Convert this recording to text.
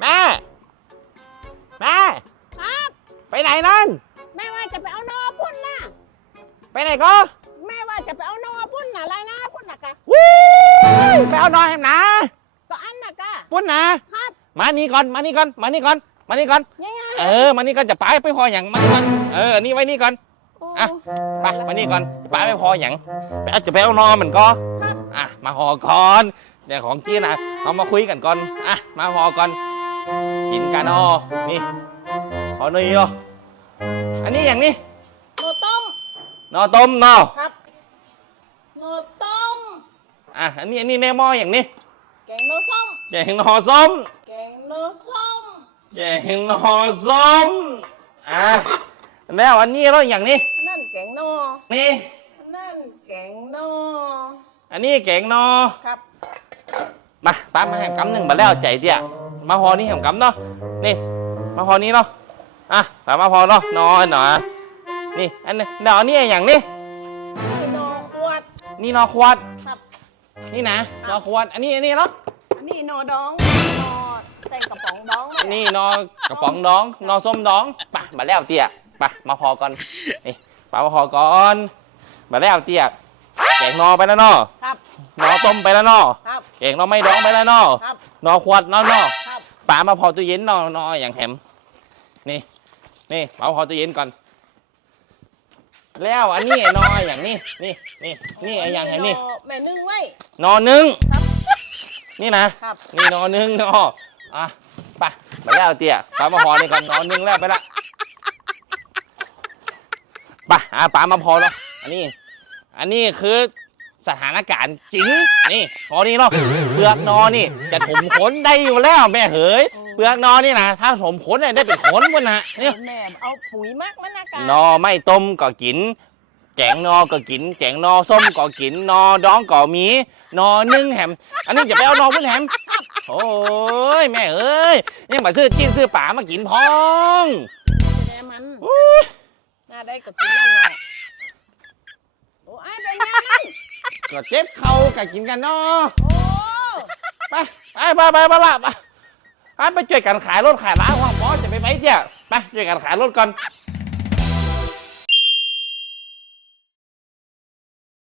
แม่ แม่ ครับไปไหนนั่น แม่ว่าจะไปเอานอพุ่นน่ะไปไหนก็แม่ว่าจะไปเอานอพุ่นน่ะอะไรนะพุ่นน่ะกะวู้ยไปเอานอนให้นะก็อันน่ะกะปุ้นนะ ครับมานี่ก่อน มานี่ก่อน มานี่ก่อน มานี่ก่อน ยังไงเออ มานี่ก่อนจะไปไปพออย่างมานี่ก่อน เออ นี่ไว้นี่ก่อน โอ้ อะ ไปมานี่ก่อนจะไปไม่พออย่างไปเอาจะไปเอานอนเหมือนก็ครับ อะ มาหอก่อนเดี๋ยวของกินนะเอามาคุยกันก่อน อะ มาหอก่อน กินกันอ๋อนี่หอหน่อยเนาะอันนี้อย่างนี้โนต้มนอต้มเนาะครับโนต้ม อะอันนี้อันนี้ในหม้ออย่างนี้แกงโนส้ม แกงนอส้มแกงโนส้ม แกงนอส้มอะแล้วอันนี้แล้วอย่างนี้นั่นแกงโนนี่นั่นแกงโนอันนี้แกงนอครับมาป้ามาแหมกำหนึ่งมาแล้วใจเดีย มาพอนี่แหมกำเนาะนี่ มาพอนี้เนาะอะป้ามาพอเนาะนอนหน่อยนี่อันนี้เดี๋ยวอันนี้อย่างนี้นี่โนขวดนี่นอควดครับนี่นะนอควดอันนี้อันนี้เนาะอันนี้โนดองโนใส่กระป๋องดองอันนี้นอกระป๋องดองนอส้มดองไป่ะมาแล้วเตี้ยไป่ะมาพอก่อนนี่ป้ามาพอก่อนมาแล้วเตี้ยแกงนอไปแล้วเนาะครับนอต้มไปแล้วเนาะครับแกงนอไม่ดองไปแล้วเนาะครับนอควดแล้วเนาะครับ ป๋ามาพอตู้เย็นนอนออย่างแหมนี่นี่ป๋าพอตู้เย็นก่อน แล้วอันนี้นออย่างนี้นี่นี่นี่ไอ้อย่างแหมนี่แม่นึ่งไว้ นอหนึ่งครับนี่นะครับ นี่นอหนึ่งนออะไปมาแล้วเตี้ยป๋ามาพอนี่ก่อนนอหนึ่งแล้วไปละไปอะป๋ามาพอแล้วอันนี้ อันนี้คือ สถานการณ์จริงนี่พอนี่เนาะเปลือกนอนี่จะถมขนได้อยู่แล้วแม่เฮ้ยเปลือกนอนี่นะถ้าถมขนเนี่ยได้เป็นขนมันนะเนี่ยแม่เอาปุ๋ยมากมันนะกะนอไม่ต้มก็กินแกงนอก็กินแกงนอส้มก็กินนอดองก็มีนอนึ่งแหมอันนี้จะไปเอานอพุ่นแหมโอ้ยแม่เอ้ยยังมาซื้อจิ้นซื้อป่ามากินพองแม่มันอุ๊ยน่าได้ก็กินนั่นแหละ ก็เจ็บเข่ากันกินกันเนาะไปไปไปไปไปไปไปไช่วยกันขายรถขายร้านความหมอจะไปไหมเจ้าไปช่วยกันขายรถก่อน